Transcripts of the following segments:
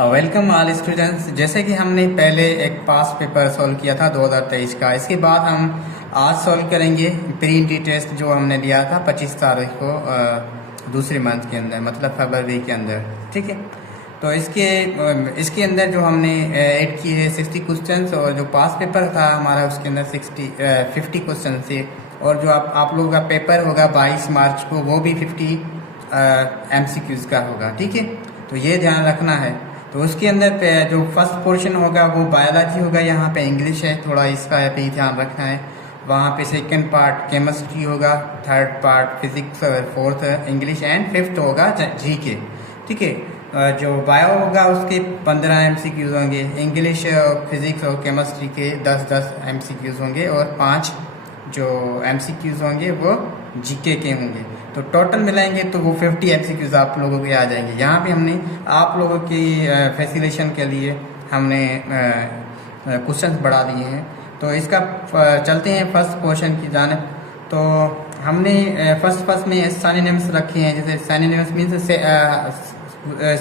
Welcome all students. जैसे कि हमने पहले एक पास पेपर सॉल्व किया था 2023 का, इसके बाद हम आज सॉल्व करेंगे प्री एंट्री टेस्ट जो हमने दिया था 25 तारीख को दूसरे मंथ के अंदर, मतलब फरवरी के अंदर। ठीक है, तो इसके अंदर जो हमने ऐड किए हैं 60 क्वेश्चंस, और जो पास पेपर था हमारा उसके अंदर 50 क्वेश्चन थे, और जो आप लोगों का पेपर होगा 22 मार्च को वो भी 50 MCQs का होगा। ठीक है, तो ये ध्यान रखना है। तो उसके अंदर जो फर्स्ट पोर्शन होगा वो बायोलॉजी होगा, यहाँ पे इंग्लिश है, थोड़ा इसका भी ध्यान रखना है। वहाँ पे सेकंड पार्ट केमिस्ट्री होगा, थर्ड पार्ट फिजिक्स, और फोर्थ इंग्लिश, एंड फिफ्थ होगा जीके। ठीक है, जो बायो होगा उसके 15 MCQs होंगे, इंग्लिश फिजिक्स और केमिस्ट्री के 10-10 MCQs होंगे, और 5 जो MCQs होंगे वो जीके के होंगे। तो टोटल मिलाएंगे तो वो 50 MCQs आप लोगों के आ जाएंगे। यहाँ पे हमने आप लोगों की फैसिलिटेशन के लिए हमने क्वेश्चंस बढ़ा दिए हैं। तो इसका चलते हैं फर्स्ट क्वेश्चन की जानिब। तो हमने फर्स्ट में सिनोनिम्स रखे हैं। जैसे सिनोनिम्स मीन्स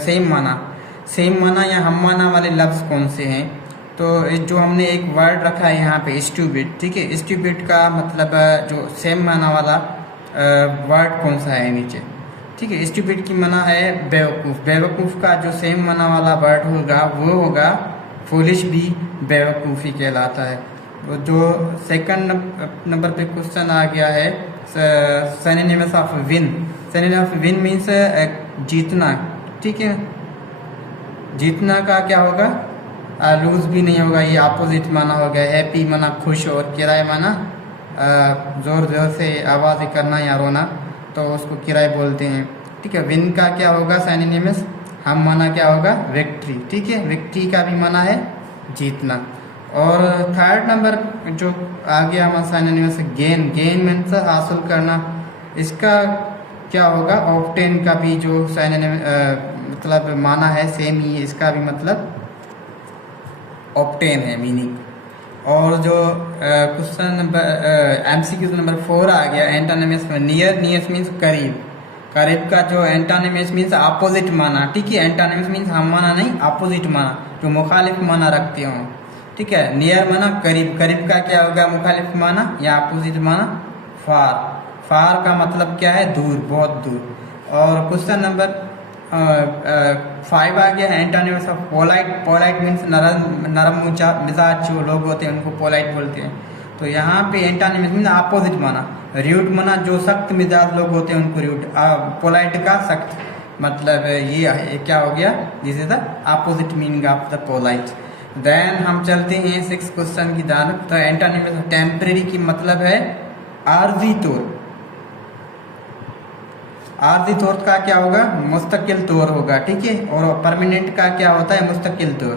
सेम माना या हम माना वाले लफ्ज़ कौन से हैं। तो जो हमने एक वर्ड रखा है यहाँ पे स्टूपिड। ठीक है, स्टूपिड का मतलब जो सेम माना वाला वर्ड कौन सा है नीचे। ठीक है, स्टूपिड की माना है बेवकूफ़। बेवकूफ़ का जो सेम माना वाला वर्ड होगा वो होगा फूलिश, भी बेवकूफ़ी कहलाता है। तो जो सेकंड नंबर पे क्वेश्चन आ गया है synonyms of win. Synonym of win means जीतना। ठीक है, जीतना का क्या होगा, लूज भी नहीं होगा, ये अपोजिट माना हो गया। हैप्पी माना खुश, और किराए माना जोर जोर से आवाज़ करना या रोना, तो उसको किराए बोलते हैं। ठीक है, विन का क्या होगा सिनोनिम्स, हम माना क्या होगा विक्ट्री। ठीक है, विक्ट्री का भी माना है जीतना। और थर्ड नंबर जो आ गया हमारा सिनोनिम्स गेन। गेन मीन्स हासिल करना, इसका क्या होगा ऑब्टेन का भी जो सिनोनिम मतलब माना है सेम ही, इसका भी मतलब ऑब्टेन है मीनिंग। और जो क्वेश्चन नंबर MCQ नंबर 4 आ गया एंटोनिम्स में नियर। नियर मीन्स करीब। करीब का जो एंटोनिम्स मीन्स अपोजिट माना। ठीक है, एंटोनिम्स मीन्स हम माना नहीं, अपोजिट माना, जो मुखालिफ माना रखते हो। ठीक है, नियर माना करीब। करीब का क्या होगा मुखालिफ माना या अपोजिट माना फार। फार का मतलब क्या है दूर, बहुत दूर। और क्वेश्चन नंबर 5 आ गया antonyms of polite. Polite means नरम मिजाज जो लोग होते हैं उनको पोलाइट बोलते हैं। तो यहाँ पे एंटोनिम्स मीन्स अपोजिट माना। र्यूड माना जो सख्त मिजाज लोग होते हैं उनको र्यूड। पोलाइट का सख्त मतलब ये क्या हो गया, this is the opposite meaning of the polite. Then हम चलते हैं 6 क्वेश्चन की जानब। तो एंटोनिम्स टेम्परेरी की मतलब है आर्जी तौर। आर्जी तौर का क्या होगा मुस्तकिल तौर होगा। ठीक है, और परमानेंट का क्या होता है मुस्तकिल तौर।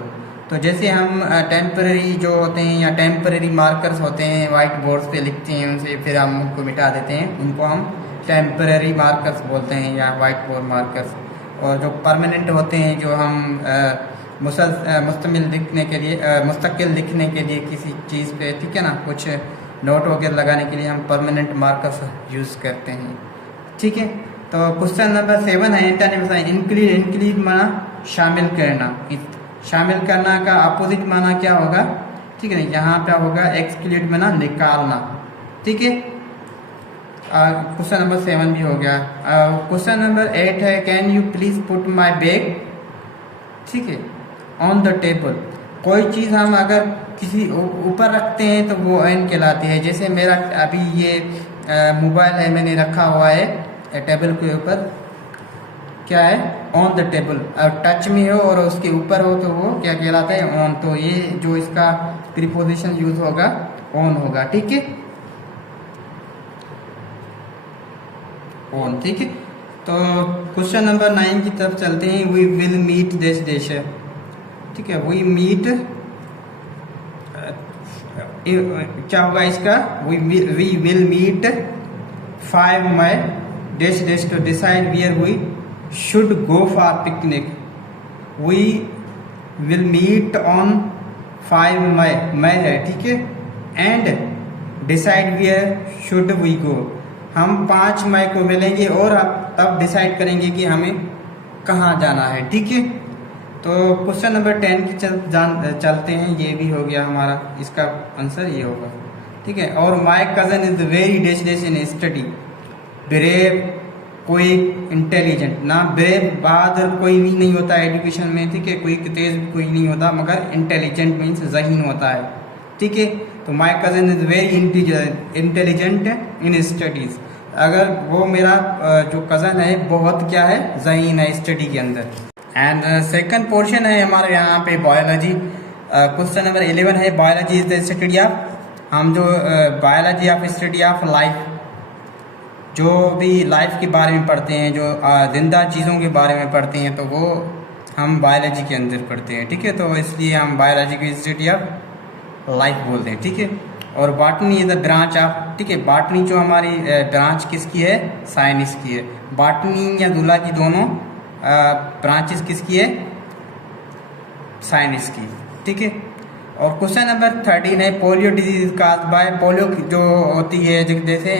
तो जैसे हम टेम्परेरी जो होते हैं या टेम्परेरी मार्कर्स होते हैं वाइट बोर्ड्स पे लिखते हैं उनसे, फिर हम उनको मिटा देते हैं, उनको हम टेम्परेरी मार्कर्स बोलते हैं या वाइट बोर्ड मार्कर्स। और जो परमानेंट होते हैं जो हम मुस्तकिल लिखने के लिए किसी चीज़ पे, ठीक है ना, कुछ नोट वगैरह लगाने के लिए हम परमानेंट मार्कर्स यूज़ करते हैं। ठीक है, तो क्वेश्चन नंबर 7 है एंटोनिम्स। इंक्लूड। इंक्लूड माना शामिल करना। शामिल करना का अपोजिट माना क्या होगा, ठीक है, यहाँ पे होगा एक्सक्लूड माना निकालना। ठीक है, क्वेश्चन नंबर 7 भी हो गया। क्वेश्चन नंबर 8 है can you please put my bag, ठीक है, ऑन द टेबल। कोई चीज़ हम अगर किसी ऊपर रखते हैं तो वो ऑन कहलाती है। जैसे मेरा अभी ये मोबाइल है, मैंने रखा हुआ है टेबल के ऊपर, क्या है ऑन द टेबल। और टच में हो और उसके ऊपर हो तो वो क्या कहलाता है ऑन। तो ये जो इसका प्रीपोजिशन यूज होगा ऑन होगा। ठीक है, ऑन। ठीक है, तो क्वेश्चन नंबर 9 की तरफ चलते हैं। We will meet this dish. ठीक है, वी मीट क्या होगा इसका, we will meet 5 May dash to decide where we should go for picnic. We will meet on 5 May, मई है, ठीक है, and decide where should we go. हम 5 मई को मिलेंगे और तब डिसाइड करेंगे कि हमें कहाँ जाना है। ठीक है, तो क्वेश्चन नंबर 10 की चलते हैं। ये भी हो गया हमारा, इसका आंसर ये होगा, ठीक है। और my cousin is very dash dash in study, brave, कोई इंटेलिजेंट ना, ब्रेव बहादुर कोई भी नहीं होता एजुकेशन में, ठीक है। कोई तेज कोई नहीं होता, मगर इंटेलिजेंट मीन्स ज़हीन होता है, ठीक है। तो my cousin is very intelligent in studies, अगर वो मेरा जो कज़न है बहुत क्या है, ज़हीन है स्टडी के अंदर। एंड सेकंड पोर्शन है हमारे यहाँ पे बायोलॉजी। क्वेश्चन नंबर 11 है biology is the study of, हम जो biology of study of life, जो भी लाइफ के बारे में पढ़ते हैं, जो जिंदा चीज़ों के बारे में पढ़ते हैं, तो वो हम बायोलॉजी के अंदर पढ़ते हैं, ठीक है। तो इसलिए हम बायोलॉजी की स्टडी ऑफ लाइफ बोलते हैं, ठीक है। और botany is the branch of, ठीक है। बॉटनी जो हमारी ब्रांच किसकी है, साइंस की है। बॉटनी या जूलॉजी दोनों ब्रांचेस किसकी है, साइंस की, ठीक है। और क्वेश्चन नंबर 13 है polio disease cause by, polio जो होती है जैसे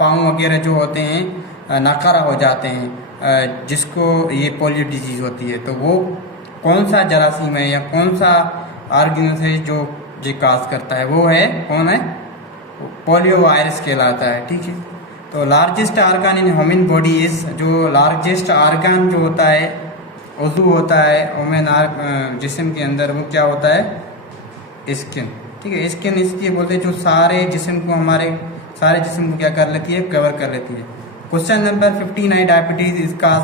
पाँव वगैरह जो होते हैं नाकारा हो जाते हैं, जिसको ये पोलियो डिजीज होती है, तो वो कौन सा जरासीम है या कौन सा ऑर्गेनिज्म है जो ये काज करता है, वो है कौन है, पोलियो वायरस कहलाता है, ठीक है। तो largest organ in human body is, जो लार्जेस्ट आर्गन जो होता है, उज़ू होता है ह्यूमन जिस्म के अंदर, वो क्या होता है, स्किन, ठीक है। स्किन इसलिए बोलते हैं जो सारे जिस्म को, हमारे सारे जिस्म को क्या कर लेती है, कवर कर लेती है। क्वेश्चन नंबर 15 है diabetes is cause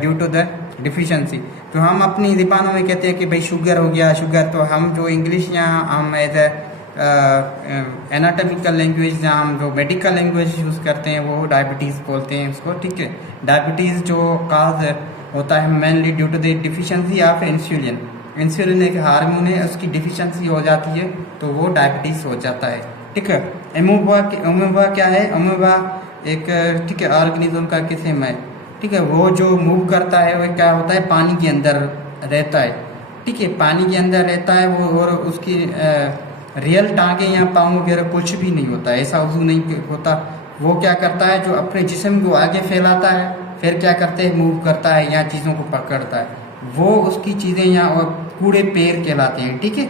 due to the deficiency, तो हम अपनी ज़बानों में कहते हैं कि भाई शुगर हो गया, शुगर, तो हम जो इंग्लिश या हम एज ए एनाटॉमिकल लैंग्वेज या हम जो मेडिकल लैंग्वेज यूज़ करते हैं वो डायबिटीज़ बोलते हैं उसको, ठीक है। डायबिटीज़ जो काज होता है mainly due to the deficiency of insulin, insulin एक हार्मोन है, उसकी डिफिशियंसी हो जाती है तो वो डायबिटीज़ हो जाता है, ठीक है। अमोबा क्या है, अमोबा एक, ठीक है, ऑर्गेनिज्म का किस्म है, ठीक है। वो जो मूव करता है वो क्या होता है, पानी के अंदर रहता है, ठीक है, पानी के अंदर रहता है वो, और उसकी रियल टांगे या पाँव वगैरह कुछ भी नहीं होता है, ऐसा उज़ू नहीं होता। वो क्या करता है, जो अपने जिस्म को आगे फैलाता है, फिर क्या करते हैं, मूव करता है या चीज़ों को पकड़ता है, वो उसकी चीज़ें या कूड़े पैर कहलाते हैं, ठीक है,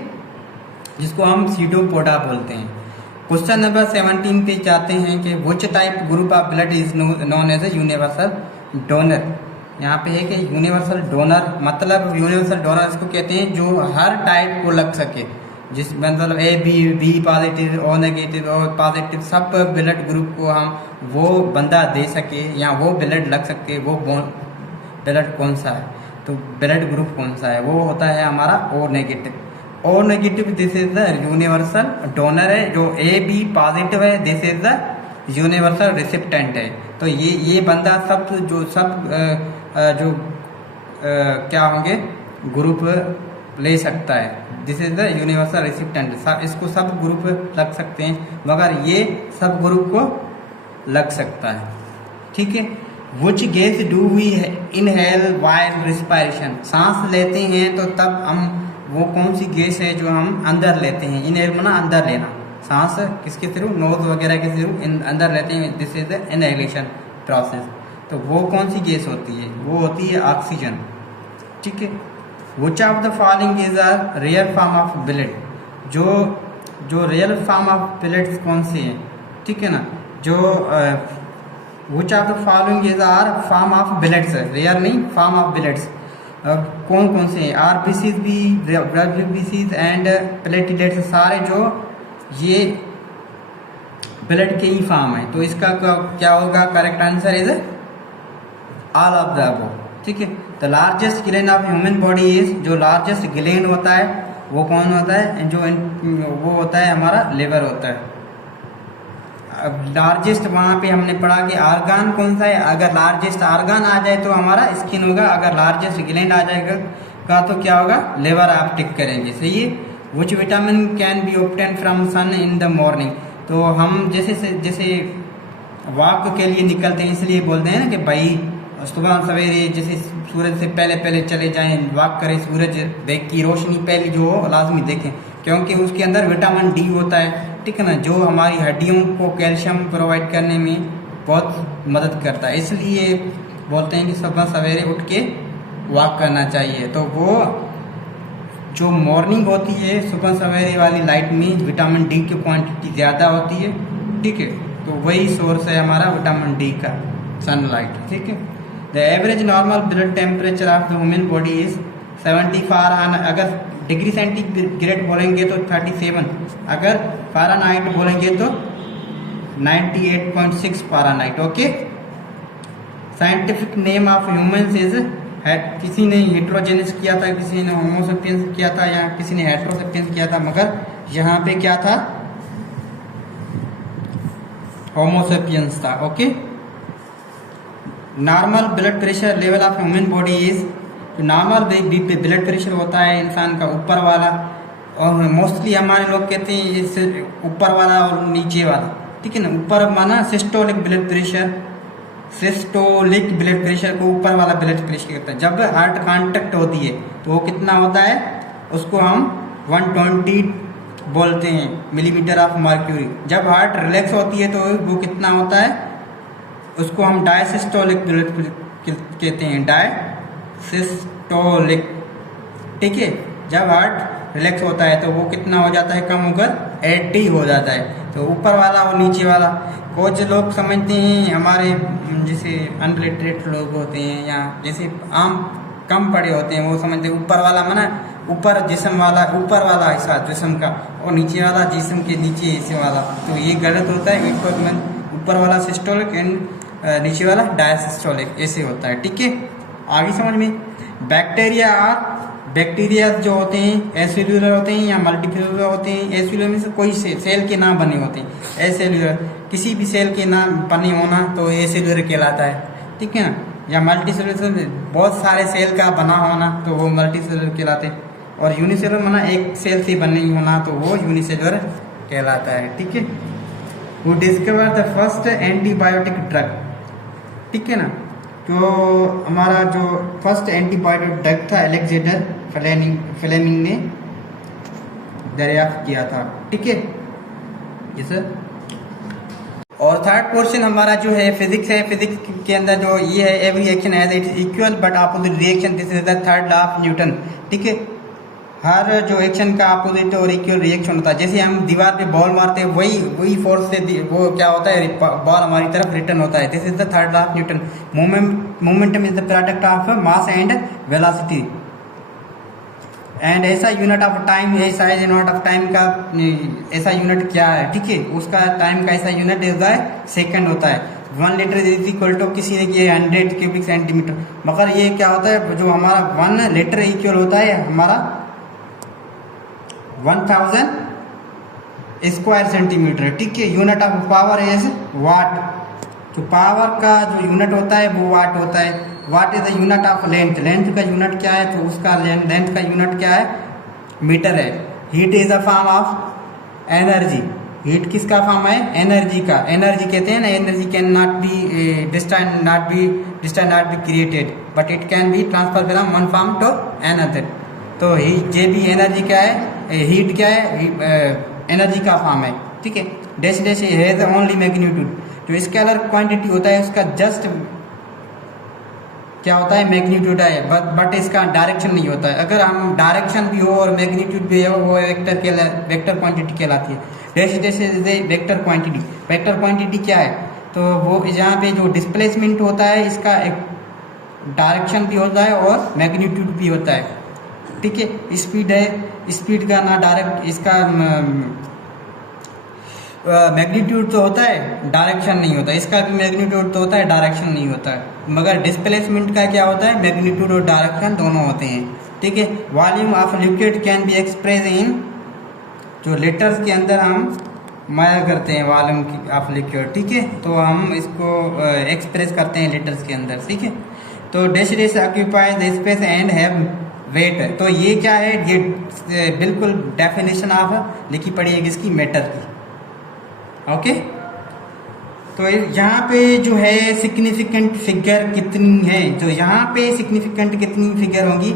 जिसको हम सीडोपोडा बोलते हैं। क्वेश्चन नंबर 17 पे जाते हैं कि which type group of blood is known as a universal donor. यहाँ पे है कि यूनिवर्सल डोनर, मतलब यूनिवर्सल डोनर इसको कहते हैं जो हर टाइप को लग सके, जिस मतलब A B positive, O negative और पॉजिटिव सब ब्लड ग्रुप को हम वो बंदा दे सके या वो ब्लड लग सके, वो ब्लड कौन सा है, तो ब्लड ग्रुप कौन सा है, वो होता है हमारा O negative. O negative this is the universal donor है, जो ए बी पॉजिटिव है this is the universal recipient है। तो ये बंदा सब जो क्या होंगे ग्रुप ले सकता है, this is the universal recipient, इसको सब ग्रुप लग सकते हैं मगर ये सब ग्रुप को लग सकता है, ठीक है। Which gas do we inhale while respiration, सांस लेते हैं तो तब हम, वो कौन सी गैस है जो हम अंदर लेते हैं, इनहेल माना अंदर लेना, सांस किसके थ्रू, नोज वगैरह के थ्रू अंदर लेते हैं, this is the inhalation process. तो वो कौन सी गैस होती है, वो होती है ऑक्सीजन, ठीक है। Which of the following is a real form of blood, जो रियल फॉर्म ऑफ ब्लड कौन से हैं, ठीक है ना, जो which of the following is are form of bloods, real नहीं, फॉर्म ऑफ ब्लड्स कौन कौन से हैं, आरबीसीज भी, डब्ल्यूबीसीज एंड प्लेटलेट्स, सारे जो ये ब्लड के ही फॉर्म है। तो इसका क्या होगा, correct answer is all of the above, ठीक है। The largest gland of human body is, जो लार्जेस्ट ग्लैंड होता है वो कौन होता है, जो वो होता है हमारा लिवर होता है। अब लार्जेस्ट वहाँ पे हमने पढ़ा कि आर्गन कौन सा है, अगर लार्जेस्ट आर्गन आ जाए तो हमारा स्किन होगा, अगर लार्जेस्ट ग्लैंड आ जाएगा तो क्या होगा, लिवर आप टिक करेंगे, सही है। Which vitamin can be obtain from sun in the morning, तो हम जैसे वॉक के लिए निकलते हैं इसलिए बोलते हैं ना कि भाई सुबह सवेरे जैसे सूरज से पहले चले जाएं, वॉक करें, सूरज देख की रोशनी पहले जो हो लाजमी देखें, क्योंकि उसके अंदर विटामिन डी होता है, ठीक है ना, जो हमारी हड्डियों को कैल्शियम प्रोवाइड करने में बहुत मदद करता है, इसलिए बोलते हैं कि सुबह सवेरे उठ के वॉक करना चाहिए। तो वो जो मॉर्निंग होती है सुबह सवेरे वाली लाइट में विटामिन डी की क्वांटिटी ज़्यादा होती है, ठीक है। तो वही सोर्स है हमारा विटामिन डी का, सनलाइट, ठीक है। The average normal blood temperature of the human body is 74, अगर डिग्री सेंटीग्रेड बोलेंगे तो 37, अगर फ़ारेनहाइट बोलेंगे तो 98.6 Fahrenheit, okay. Scientific name of humans is है, किसी ने हेट्रोजेनिस किया था, किसी ने होमोसेपियंस किया था, या किसी ने हेट्रोसेपियंस किया था, मगर यहाँ पे क्या था, होमोसेपियंस था, okay. Normal blood pressure level of human body is, normal blood pressure होता है इंसान का ऊपर वाला, और मोस्टली हमारे लोग कहते हैं इस ऊपर वाला और नीचे वाला, ठीक है ना। ऊपर माना systolic blood pressure, systolic blood pressure को ऊपर वाला ब्लड प्रेशर कहता है। जब हार्ट कांटेक्ट होती है तो वो कितना होता है, उसको हम 120 बोलते हैं मिलीमीटर ऑफ मर्क्यूरी। जब हार्ट रिलैक्स होती है तो वो कितना होता है, उसको हम डायसिस्टोलिक ब्लड कहते हैं, डायसिस्टोलिक, ठीक है। जब हार्ट रिलैक्स होता है तो वो कितना हो जाता है, कम होकर 80 हो जाता है। तो ऊपर वाला और नीचे वाला, कुछ लोग समझते हैं हमारे जैसे अनलिटरेट लोग होते हैं या जैसे आम कम पढ़े होते हैं, वो समझते हैं ऊपर वाला माना ऊपर जिस्म वाला, ऊपर वाला हिस्सा जिस्म का, और नीचे वाला जिस्म के नीचे हिस्से वाला। तो ये गलत होता है। ऊपर वाला सिस्टोलिक एंड नीचे वाला डायसिस्टोलिक, ऐसे होता है, ठीक है। आगे समझ में, बैक्टीरिया जो होते हैं एसेल्यूलर होते हैं या मल्टीसेलुलर होते हैं। एसेल्यूलर में से कोई सेल के नाम बने होते हैं। एसेल्यूलर किसी भी सेल के नाम बने होना तो एसेल्यूलर कहलाता है, ठीक है ना। या मल्टीसेलुलर बहुत सारे सेल का बना होना तो वो मल्टीसेलुलर कहलाते हैं। और यूनिसेलुलर माना एक सेल से बने होना तो वो यूनिसेलुलर कहलाता है, ठीक है। वो discover the first antibiotic drug, ठीक है ना। तो हमारा जो फर्स्ट एंटीबायोटिक ड्रग था अलेक्जेंडर फ्लेमिंग ने दरियाफ्त किया था, ठीक है। Yes sir. और थर्ड पोर्शन हमारा जो है फिजिक्स है। फिजिक्स के अंदर जो ये है, every action has its equal but opposite reaction, this is the third law of Newton, ठीक है। हर जो एक्शन का अपोजिट और इक्वल रिएक्शन होता है। जैसे हम दीवार पे बॉल मारते हैं, वही फोर्स से वो क्या होता है, बॉल हमारी तरफ रिटर्न होता है। This is the third law of Newton. Momentum is the product of mass and velocity, and ऐसा यूनिट ऑफ टाइम, ऐसा यूनिट ऑफ टाइम का ऐसा यूनिट क्या है, ठीक है। उसका टाइम का ऐसा यूनिट होता है सेकंड होता है। 1 लीटर इज इक्वल टू, किसी ने किया 100 क्यूबिक सेंटीमीटर, मगर ये क्या होता है, जो हमारा 1 लीटर इक्वल होता है हमारा 1000 स्क्वायर सेंटीमीटर, ठीक है। Unit of power is what, तो पावर का जो यूनिट होता है वो वाट होता है। What is the unit of length, length का यूनिट क्या है, तो उसका लेंथ का यूनिट क्या है, मीटर है। Heat is the form of energy, heat किसका फॉर्म है, एनर्जी का। एनर्जी कहते हैं ना, energy can not be distant, not be created, but it can be transfer from one form to another. तो जे भी एनर्जी क्या है, हीट क्या है, एनर्जी का फॉर्म है, ठीक है। डैश हैज ओनली मैग्नीट्यूड, जो स्केलर क्वांटिटी होता है उसका जस्ट क्या होता है, मैग्नीट्यूड है, बट इसका डायरेक्शन नहीं होता है। अगर हम डायरेक्शन भी हो और मैग्नीट्यूड भी हो, वो वेक्टर क्वांटिटी कहलाती है। Dash is vector quantity. Vector quantity क्या है, तो वो यहाँ पे जो डिस्प्लेसमेंट होता है इसका एक डायरेक्शन भी होता है और मैग्नीट्यूड भी होता है, ठीक है। स्पीड है, स्पीड का ना डायरेक्ट इसका मैग्नीट्यूड तो होता है, डायरेक्शन नहीं होता। इसका भी मैग्नीट्यूड तो होता है, डायरेक्शन नहीं होता है। मगर डिस्प्लेसमेंट का क्या होता है, मैग्नीट्यूड और डायरेक्शन दोनों होते हैं, ठीक है। Volume of liquid can be express in, जो लीटर्स के अंदर हम माया करते हैं वॉल्यूम ऑफ लिक्विड, ठीक है। तो हम इसको एक्सप्रेस करते हैं लीटर्स के अंदर, ठीक है। तो dash occupies the space and have weight. तो ये क्या है, ये बिल्कुल डेफिनेशन ऑफ लिखी पड़ी है किसकी, मैटर की, ओके। तो यहाँ पे जो है सिग्निफिकेंट फिगर कितनी है, जो यहाँ पे सिग्निफिकेंट कितनी फिगर होंगी,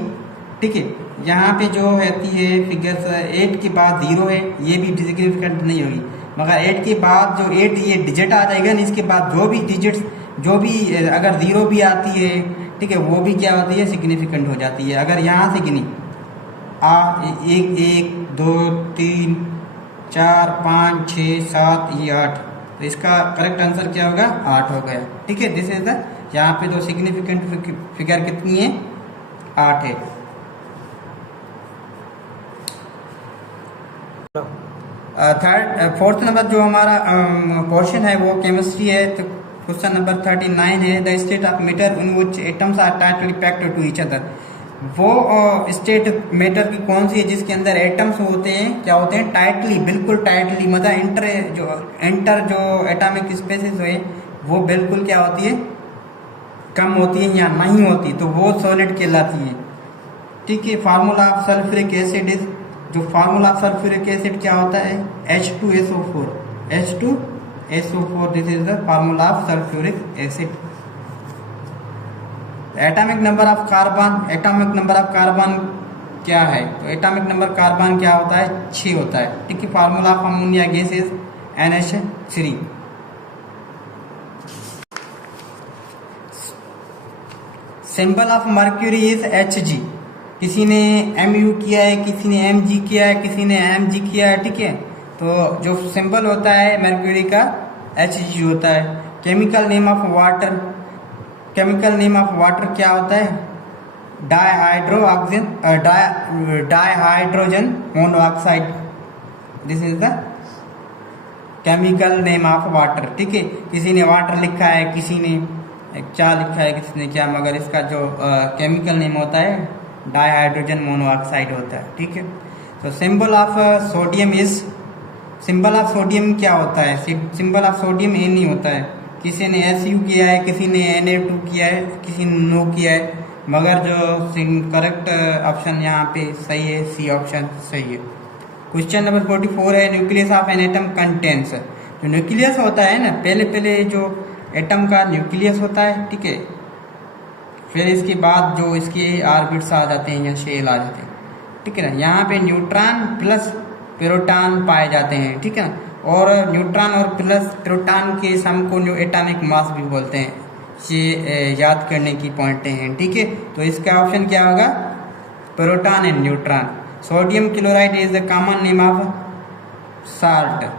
ठीक है। यहाँ पे जो रहती है फिगर्स 8 के बाद 0 है, ये भी सिग्निफिकेंट नहीं होगी। मगर 8 के बाद जो 8 ये डिजिट आ जाएगा ना, इसके बाद जो भी डिजिट्स, जो भी अगर 0 भी आती है, ठीक है, वो भी क्या होती है, सिग्निफिकेंट हो जाती है। अगर यहाँ से गिनी एक एक दो तीन चार पाँच छः सात ये 8, तो इसका करेक्ट आंसर क्या होगा 8 हो गया। ठीक है, दिस इज द, यहाँ पे जो सिग्निफिकेंट फिगर कितनी है 8 है। फोर्थ नंबर जो हमारा पोर्शन है वो केमिस्ट्री है। तो क्वेश्चन नंबर 39 है, the state of matter in which atoms are tightly packed to each other. वो स्टेट मैटर की कौन सी है जिसके अंदर एटम्स होते हैं, क्या होते हैं, टाइटली, बिल्कुल टाइटली, मतलब एंटर जो एटॉमिक स्पेसेस है वो बिल्कुल क्या होती है, कम होती है या नहीं होती, तो वो सॉलिड कहलाती है। ठीक है, formula of sulphuric acid is, जो फार्मूला ऑफ सल्फ्यूरिक एसिड क्या होता है H2SO4, H2SO4, this is the formula of sulphuric acid. Atomic number of carbon, atomic number of carbon क्या है, तो एटॉमिक नंबर कार्बन क्या होता है 6 होता है। ठीक है, formula of ammonia gas is NH3। Symbol of mercury is Hg। किसी ने Mu किया है, किसी ने Mg किया है, किसी ने Mg किया है। ठीक है, तो जो सिंबल होता है मर्क्यूरी का Hg होता है। Chemical name of water, chemical name of water क्या होता है dihydrogen monoxide, this is the chemical name of water. ठीक है, किसी ने वाटर लिखा है, किसी ने क्या लिखा है, किसी ने क्या, मगर इसका जो केमिकल नेम होता है डाइहाइड्रोजन मोनोऑक्साइड होता है। ठीक है, तो symbol of sodium is, symbol of sodium क्या होता है, सिंबल ऑफ सोडियम ए नहीं होता है। किसी ने SU किया है, किसी ने Na2 किया है, किसी ने नो किया है, मगर जो करेक्ट ऑप्शन यहाँ पे सही है, सी ऑप्शन सही है। क्वेश्चन नंबर 44 है, nucleus of an atom contains. जो न्यूक्लियस होता है ना, पहले जो एटम का न्यूक्लियस होता है, ठीक है, फिर इसके बाद जो इसके ऑर्बिट्स आ जाते हैं या शेल आ जाते हैं। ठीक है ना, यहाँ पे न्यूट्रॉन प्लस प्रोटॉन पाए जाते हैं। ठीक है ना, और न्यूट्रॉन और प्लस प्रोटॉन के सम को न्यू एटॉमिक मास भी बोलते हैं। ये याद करने की पॉइंटें हैं। ठीक है, तो इसका ऑप्शन क्या होगा proton and neutron. Sodium chloride is the common name of salt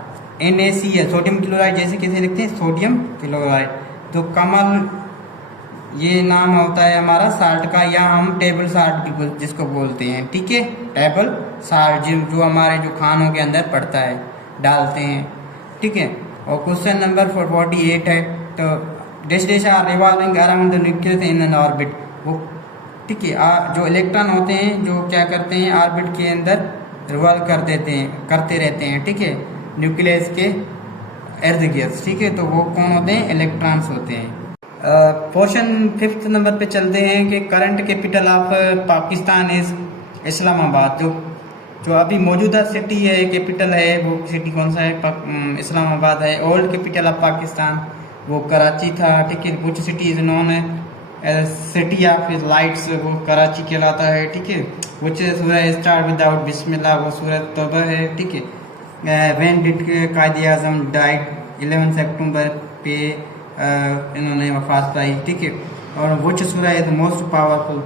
NaCl। Sodium chloride जैसे कैसे लिखते हैं सोडियम क्लोराइड, तो कॉमन ये नाम होता है हमारा साल्ट का, या हम टेबल साल्ट भी जिसको बोलते हैं। ठीक है, टेबल साल्ट जो हमारे जो खानों के अंदर पड़ता है, डालते हैं। ठीक है, और क्वेश्चन नंबर 48 है, तो dash are revolving around the nucleus in an orbit. वो ठीक है, जो इलेक्ट्रॉन होते हैं जो क्या करते हैं ऑर्बिट के अंदर रिवॉल्व करते रहते हैं। ठीक है, न्यूक्लियस के इर्द गिर्द। ठीक है, तो वो कौन होते हैं, इलेक्ट्रॉन्स होते हैं। पोर्शन 5th नंबर पे चलते हैं कि current capital of Pakistan is Islamabad. जो अभी मौजूदा सिटी है, कैपिटल है, वो सिटी कौन सा है, इस्लामाबाद है। ओल्ड कैपिटल ऑफ पाकिस्तान वो कराची था। ठीक है, कुछ सिटी इज नोन है सिटी ऑफ लाइट्स, वो कराची कहलाता है। ठीक है, विच सूरह स्टार्ट विदाउट बिस्मिल्लाह, वो सूरह तौबा है। ठीक है, when did Quaid Azam died, 11 सितंबर पे इन्होंने वफात पाई। ठीक है, और विच सूरह इज मोस्ट पावरफुल,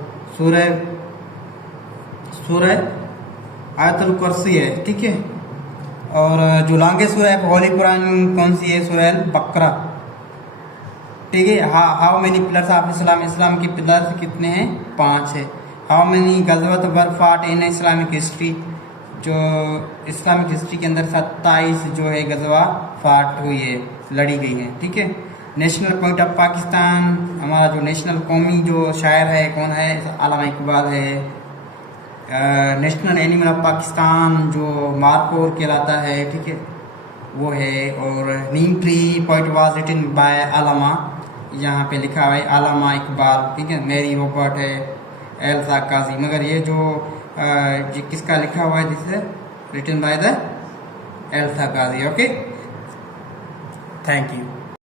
सूरह आयतुल कुर्सी है। ठीक है, और जो लॉन्गेस्ट सूरह है होली कुरान कौन सी है, सूरह बकरा। ठीक है, how many pillars of Islam, Islam की पिलर्स कितने हैं, 5 है। हाउ मेनी गज़वत were fought in Islamic history, जो इस्लामिक हिस्ट्री के अंदर 27 जो है गजवा फाट हुई है, लड़ी गई है। ठीक है, नेशनल पॉइंट ऑफ पाकिस्तान, हमारा जो नेशनल कौमी जो शायर है कौन है, अल्लामा इकबाल है। नेशनल एनिमल ऑफ पाकिस्तान जो मारकोर कहलाता है। ठीक है, वो है। और neem tree poet was written by Allama, यहाँ पे लिखा हुआ है अल्लामा इकबाल। ठीक है, मेरी रोबर्ट है, एल्सा काजी, मगर ये जो किसका लिखा हुआ है, this is written by the Elsa Kazi. Okay, thank you.